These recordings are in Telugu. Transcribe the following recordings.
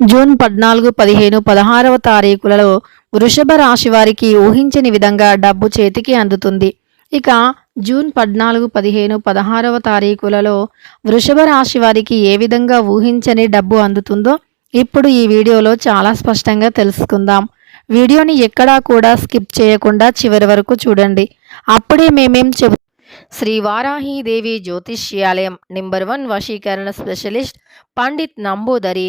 జూన్ పద్నాలుగు పదిహేను పదహారవ తారీఖులలో వృషభ రాశి వారికి ఊహించని విధంగా డబ్బు చేతికి అందుతుంది. ఇక జూన్ పద్నాలుగు పదిహేను పదహారవ తారీఖులలో వృషభ రాశి వారికి ఏ విధంగా ఊహించని డబ్బు అందుతుందో ఇప్పుడు ఈ వీడియోలో చాలా స్పష్టంగా తెలుసుకుందాం. వీడియోని ఎక్కడా కూడా స్కిప్ చేయకుండా చివరి వరకు చూడండి. అప్పుడే మేమేం చెబు శ్రీ వారాహీదేవి జ్యోతిష్యాలయం నెంబర్ వన్ వశీకరణ స్పెషలిస్ట్ పండిత్ నంబూదరి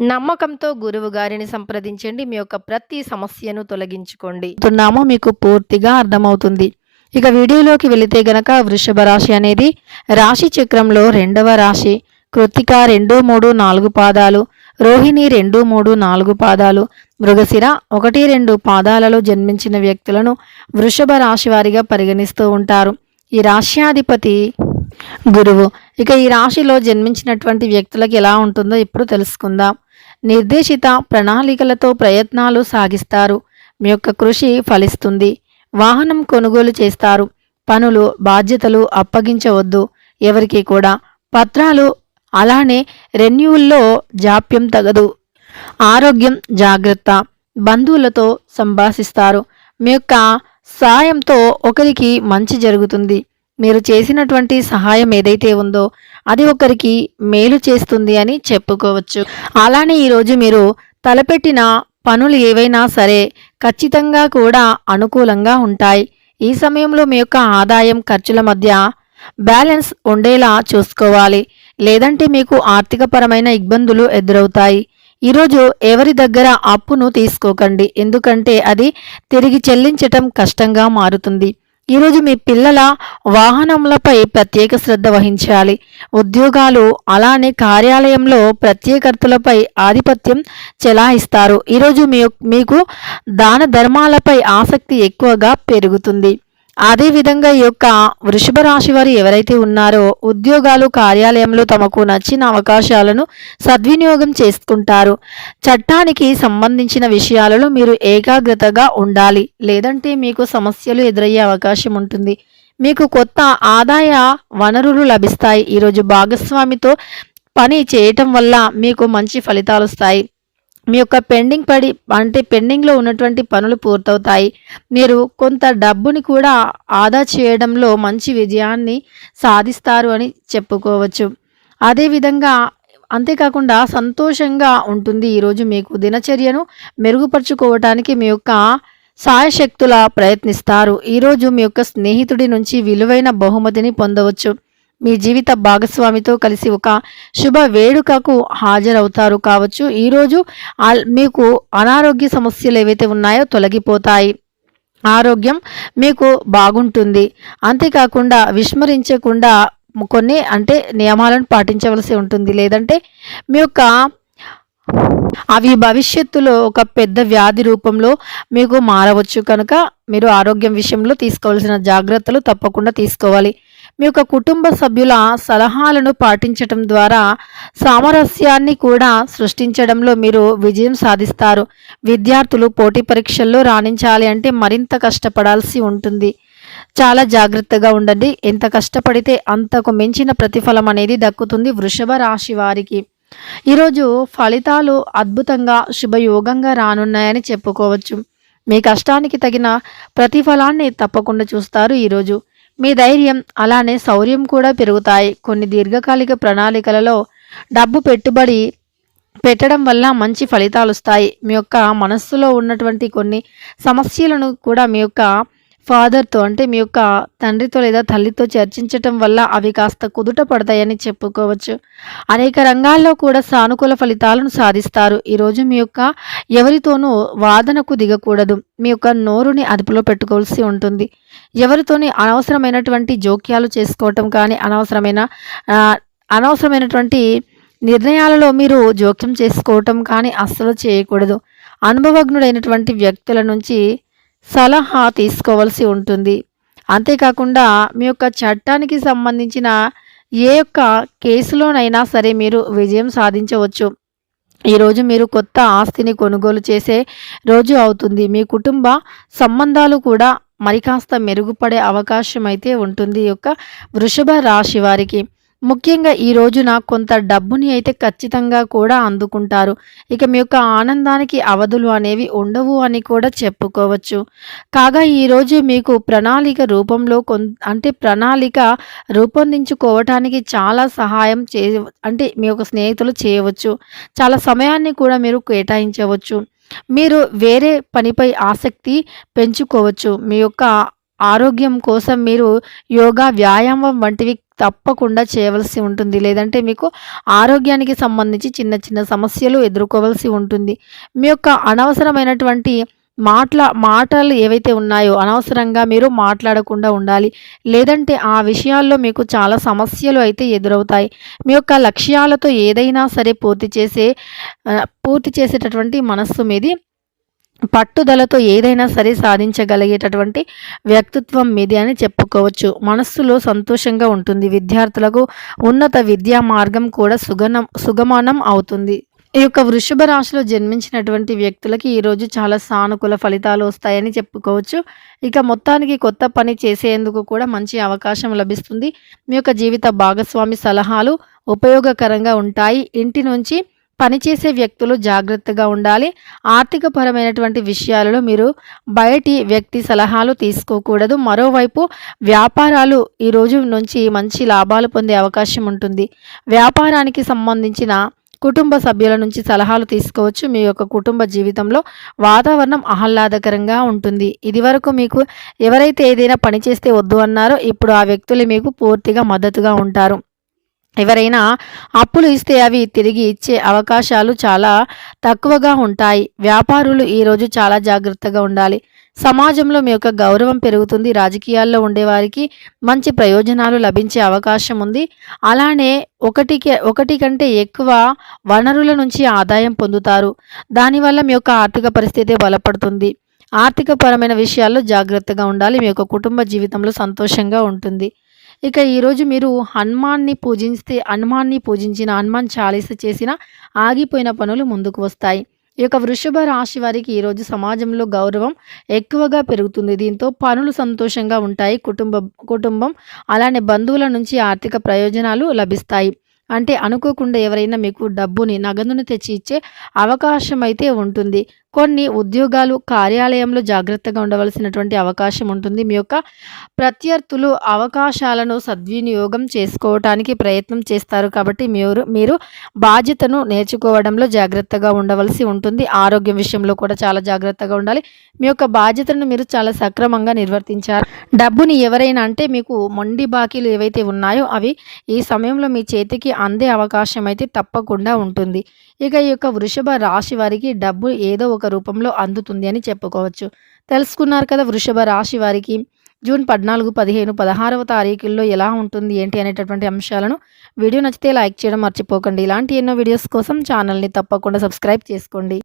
నమ్మకంతో గురువు గారిని సంప్రదించండి. మీ యొక్క ప్రతి సమస్యను తొలగించుకోండి. తున్నామో మీకు పూర్తిగా అర్థమవుతుంది. ఇక వీడియోలోకి వెళితే గనక వృషభ రాశి అనేది రాశి చక్రంలో రెండవ రాశి. కృత్తిక రెండు మూడు నాలుగు పాదాలు. రోహిణి రెండు మూడు నాలుగు పాదాలు. మృగశిర ఒకటి రెండు పాదాలలో జన్మించిన వ్యక్తులను వృషభ రాశి వారిగా పరిగణిస్తూ ఉంటారు. ఈ రాశ్యాధిపతి గురువు. ఇక ఈ రాశిలో జన్మించినటువంటి వ్యక్తులకు ఎలా ఉంటుందో ఇప్పుడు తెలుసుకుందాం. నిర్దేశిత ప్రణాళికలతో ప్రయత్నాలు సాగిస్తారు. మీ యొక్క కృషి ఫలిస్తుంది. వాహనం కొనుగోలు చేస్తారు. పనులు బాధ్యతలు అప్పగించవద్దు. ఎవరికి కూడా. పత్రాలు అలానే రెన్యూల్లో జాప్యం తగదు. ఆరోగ్యం జాగ్రత్త. బంధువులతో సంభాషిస్తారు. మీ యొక్క సాయంతో ఒకరికి మంచి జరుగుతుంది. మీరు చేసినటువంటి సహాయం ఏదైతే ఉందో అది ఒకరికి మేలు చేస్తుంది అని చెప్పుకోవచ్చు. అలానే ఈరోజు మీరు తలపెట్టిన పనులు ఏవైనా సరే ఖచ్చితంగా కూడా అనుకూలంగా ఉంటాయి. ఈ సమయంలో మీ యొక్క ఆదాయం ఖర్చుల మధ్య బ్యాలెన్స్ ఉండేలా చూసుకోవాలి. లేదంటే మీకు ఆర్థికపరమైన ఇబ్బందులు ఎదురవుతాయి. ఈరోజు ఎవరి దగ్గర అప్పును తీసుకోకండి. ఎందుకంటే అది తిరిగి చెల్లించటం కష్టంగా మారుతుంది. ఈరోజు మీ పిల్లల వాహనములపై ప్రత్యేక శ్రద్ధ వహించాలి. ఉద్యోగాలు అలానే కార్యాలయంలో ప్రత్యేకర్తలపై ఆధిపత్యం చెలాయిస్తారు. ఈరోజు మీ మీకు దాన ధర్మాలపై ఆసక్తి ఎక్కువగా పెరుగుతుంది. అదేవిధంగా ఈ యొక్క వృషభ రాశి వారు ఎవరైతే ఉన్నారో ఉద్యోగాలు కార్యాలయంలో తమకు నచ్చిన అవకాశాలను సద్వినియోగం చేసుకుంటారు. చట్టానికి సంబంధించిన విషయాలలో మీరు ఏకాగ్రతగా ఉండాలి. లేదంటే మీకు సమస్యలు ఎదురయ్యే అవకాశం ఉంటుంది. మీకు కొత్త ఆదాయ వనరులు లభిస్తాయి. ఈరోజు భాగస్వామితో పని చేయటం వల్ల మీకు మంచి ఫలితాలు వస్తాయి. మీ యొక్క పెండింగ్ పడి అంటే పెండింగ్లో ఉన్నటువంటి పనులు పూర్తవుతాయి. మీరు కొంత డబ్బుని కూడా ఆదా చేయడంలో మంచి విజయాన్ని సాధిస్తారు అని చెప్పుకోవచ్చు. అదేవిధంగా అంతేకాకుండా సంతోషంగా ఉంటుంది ఈరోజు మీకు దినచర్యను మెరుగుపరుచుకోవటానికి మీ యొక్క సాయశక్తుల ప్రయత్నిస్తారు. ఈరోజు మీ యొక్క స్నేహితుడి నుంచి విలువైన బహుమతిని పొందవచ్చు. మీ జీవిత భాగస్వామితో కలిసి ఒక శుభ వేడుకకు హాజరవుతారు కావచ్చు. ఈరోజు మీకు అనారోగ్య సమస్యలు ఏవైతే ఉన్నాయో తొలగిపోతాయి. ఆరోగ్యం మీకు బాగుంటుంది. అంతేకాకుండా విస్మరించకుండా కొన్ని అంటే నియమాలను పాటించవలసి ఉంటుంది. లేదంటే మీ యొక్క అవి భవిష్యత్తులో ఒక పెద్ద వ్యాధి రూపంలో మీకు మారవచ్చు. కనుక మీరు ఆరోగ్యం విషయంలో తీసుకోవాల్సిన జాగ్రత్తలు తప్పకుండా తీసుకోవాలి. మీ యొక్క కుటుంబ సభ్యుల సలహాలను పాటించటం ద్వారా సామరస్యాన్ని కూడా సృష్టించడంలో మీరు విజయం సాధిస్తారు. విద్యార్థులు పోటీ పరీక్షల్లో రాణించాలి అంటే మరింత కష్టపడాల్సి ఉంటుంది. చాలా జాగ్రత్తగా ఉండండి. ఎంత కష్టపడితే అంతకు మించిన ప్రతిఫలం అనేది దక్కుతుంది వృషభ రాశి వారికి. ఈరోజు ఫలితాలు అద్భుతంగా శుభయోగంగా రానున్నాయని చెప్పుకోవచ్చు. మీ కష్టానికి తగిన ప్రతిఫలాన్ని తప్పకుండా చూస్తారు ఈరోజు. మీ ధైర్యం అలానే శౌర్యం కూడా పెరుగుతాయి. కొన్ని దీర్ఘకాలిక ప్రణాళికలలో డబ్బు పెట్టుబడి పెట్టడం వల్ల మంచి ఫలితాలు వస్తాయి మీ యొక్క మనస్సులో ఉన్నటువంటి కొన్ని సమస్యలను కూడా మీ యొక్క ఫాదర్తో అంటే మీ యొక్క తండ్రితో లేదా తల్లితో చర్చించటం వల్ల అవి కాస్త కుదుట పడతాయని చెప్పుకోవచ్చు. అనేక రంగాల్లో కూడా సానుకూల ఫలితాలను సాధిస్తారు. ఈరోజు మీ యొక్క ఎవరితోనూ వాదనకు దిగకూడదు. మీ యొక్క నోరుని అదుపులో పెట్టుకోవాల్సి ఉంటుంది. ఎవరితోని అనవసరమైనటువంటి జోక్యాలు చేసుకోవటం కానీ అనవసరమైన అనవసరమైనటువంటి నిర్ణయాలలో మీరు జోక్యం చేసుకోవటం కానీ అస్సలు చేయకూడదు. అనుభవజ్ఞుడైనటువంటి వ్యక్తుల నుంచి సలహా తీసుకోవాల్సి ఉంటుంది. అంతేకాకుండా మీ యొక్క చట్టానికి సంబంధించిన ఏ యొక్క కేసులోనైనా సరే మీరు విజయం సాధించవచ్చు. ఈరోజు మీరు కొత్త ఆస్తిని కొనుగోలు చేసే రోజు అవుతుంది. మీ కుటుంబ సంబంధాలు కూడా మరి కాస్త మెరుగుపడే అవకాశం అయితే ఉంటుంది. ఈ యొక్క వృషభ రాశి వారికి ముఖ్యంగా ఈ రోజున కొంత డబ్బుని అయితే ఖచ్చితంగా కూడా అందుకుంటారు. ఇక మీ యొక్క ఆనందానికి అవధులు అనేవి ఉండవు అని కూడా చెప్పుకోవచ్చు. కాగా ఈరోజు మీకు ప్రణాళిక రూపంలో కొన్ అంటే ప్రణాళిక రూపొందించుకోవటానికి చాలా సహాయం చే అంటే మీ యొక్క స్నేహితులు చేయవచ్చు. చాలా సమయాన్ని కూడా మీరు కేటాయించవచ్చు. మీరు వేరే పనిపై ఆసక్తి పెంచుకోవచ్చు. మీ యొక్క ఆరోగ్యం కోసం మీరు యోగా వ్యాయామం వంటివి తప్పకుండా చేయవలసి ఉంటుంది. లేదంటే మీకు ఆరోగ్యానికి సంబంధించి చిన్న చిన్న సమస్యలు ఎదుర్కోవలసి ఉంటుంది. మీ యొక్క అనవసరమైనటువంటి మాట్లా మాటలు ఏవైతే ఉన్నాయో అనవసరంగా మీరు మాట్లాడకుండా ఉండాలి. లేదంటే ఆ విషయాల్లో మీకు చాలా సమస్యలు అయితే ఎదురవుతాయి. మీ యొక్క లక్ష్యాలతో ఏదైనా సరే పూర్తి చేసే పూర్తి చేసేటటువంటి మనస్సు మీది పట్టుదలతో ఏదైనా సరే సాధించగలిగేటటువంటి వ్యక్తిత్వం మీది అని చెప్పుకోవచ్చు. మనస్సులో సంతోషంగా ఉంటుంది. విద్యార్థులకు ఉన్నత విద్యా మార్గం కూడా సుగనం సుగమనం అవుతుంది. ఈ యొక్క వృషభ రాశిలో జన్మించినటువంటి వ్యక్తులకి ఈరోజు చాలా సానుకూల ఫలితాలు వస్తాయని చెప్పుకోవచ్చు. ఇక మొత్తానికి కొత్త పని చేసేందుకు కూడా మంచి అవకాశం లభిస్తుంది. మీ యొక్క జీవిత భాగస్వామి సలహాలు ఉపయోగకరంగా ఉంటాయి. ఇంటి నుంచి పనిచేసే వ్యక్తులు జాగ్రత్తగా ఉండాలి. ఆర్థిక పరమైనటువంటి విషయాలలో మీరు బయటి వ్యక్తి సలహాలు తీసుకోకూడదు. మరోవైపు వ్యాపారాలు ఈ రోజు నుంచి మంచి లాభాలు పొందే అవకాశం ఉంటుంది. వ్యాపారానికి సంబంధించిన కుటుంబ సభ్యుల నుంచి సలహాలు తీసుకోవచ్చు. మీ యొక్క కుటుంబ జీవితంలో వాతావరణం ఆహ్లాదకరంగా ఉంటుంది. ఇదివరకు మీకు ఎవరైతే ఏదైనా పని చేస్తే వద్దు అన్నారో ఇప్పుడు ఆ వ్యక్తులు మీకు పూర్తిగా మద్దతుగా ఉంటారు. ఎవరైనా అప్పులు ఇస్తే అవి తిరిగి ఇచ్చే అవకాశాలు చాలా తక్కువగా ఉంటాయి. వ్యాపారులు ఈరోజు చాలా జాగ్రత్తగా ఉండాలి. సమాజంలో మీ యొక్క గౌరవం పెరుగుతుంది. రాజకీయాల్లో ఉండేవారికి మంచి ప్రయోజనాలు లభించే అవకాశం ఉంది. అలానే ఒకటికి ఒకటి కంటే ఎక్కువ వనరుల నుంచి ఆదాయం పొందుతారు. దానివల్ల మీ యొక్క ఆర్థిక పరిస్థితి బలపడుతుంది. ఆర్థికపరమైన విషయాల్లో జాగ్రత్తగా ఉండాలి. మీ యొక్క కుటుంబ జీవితంలో సంతోషంగా ఉంటుంది. ఇక ఈరోజు మీరు హనుమాన్ని పూజిస్తే హనుమాన్ని పూజించిన హనుమాన్ చాలీస చేసిన ఆగిపోయిన పనులు ముందుకు వస్తాయి. ఈ యొక్క వృషభ రాశి వారికి ఈరోజు సమాజంలో గౌరవం ఎక్కువగా పెరుగుతుంది. దీంతో పనులు సంతోషంగా ఉంటాయి. కుటుంబ కుటుంబం అలానే బంధువుల నుంచి ఆర్థిక ప్రయోజనాలు లభిస్తాయి. అంటే అనుకోకుండా ఎవరైనా మీకు డబ్బుని నగదును తెచ్చి ఇచ్చే అవకాశం అయితే ఉంటుంది. కొన్ని ఉద్యోగాలు కార్యాలయంలో జాగ్రత్తగా ఉండవలసినటువంటి అవకాశం ఉంటుంది. మీ యొక్క ప్రత్యర్థులు అవకాశాలను సద్వినియోగం చేసుకోవటానికి ప్రయత్నం చేస్తారు. కాబట్టి మీరు మీరు బాధ్యతను నేర్చుకోవడంలో జాగ్రత్తగా ఉండవలసి ఉంటుంది. ఆరోగ్యం విషయంలో కూడా చాలా జాగ్రత్తగా ఉండాలి. మీ యొక్క బాధ్యతను మీరు చాలా సక్రమంగా నిర్వర్తించారు డబ్బుని ఎవరైనా అంటే మీకు మొండి బాకీలు ఏవైతే ఉన్నాయో అవి ఈ సమయంలో మీ చేతికి అందే అవకాశం అయితే తప్పకుండా ఉంటుంది. ఇక ఈ యొక్క వృషభ రాశి వారికి డబ్బు ఏదో ఒక రూపంలో అందుతుంది అని చెప్పుకోవచ్చు. తెలుసుకున్నారు కదా వృషభ రాశి వారికి. జూన్ పద్నాలుగు పదిహేను పదహారవ తారీఖుల్లో ఎలా ఉంటుంది ఏంటి అనేటటువంటి అంశాలను వీడియో నచ్చితే లైక్ చేయడం మర్చిపోకండి. ఇలాంటి ఎన్నో వీడియోస్ కోసం ఛానల్ని తప్పకుండా సబ్స్క్రైబ్ చేసుకోండి.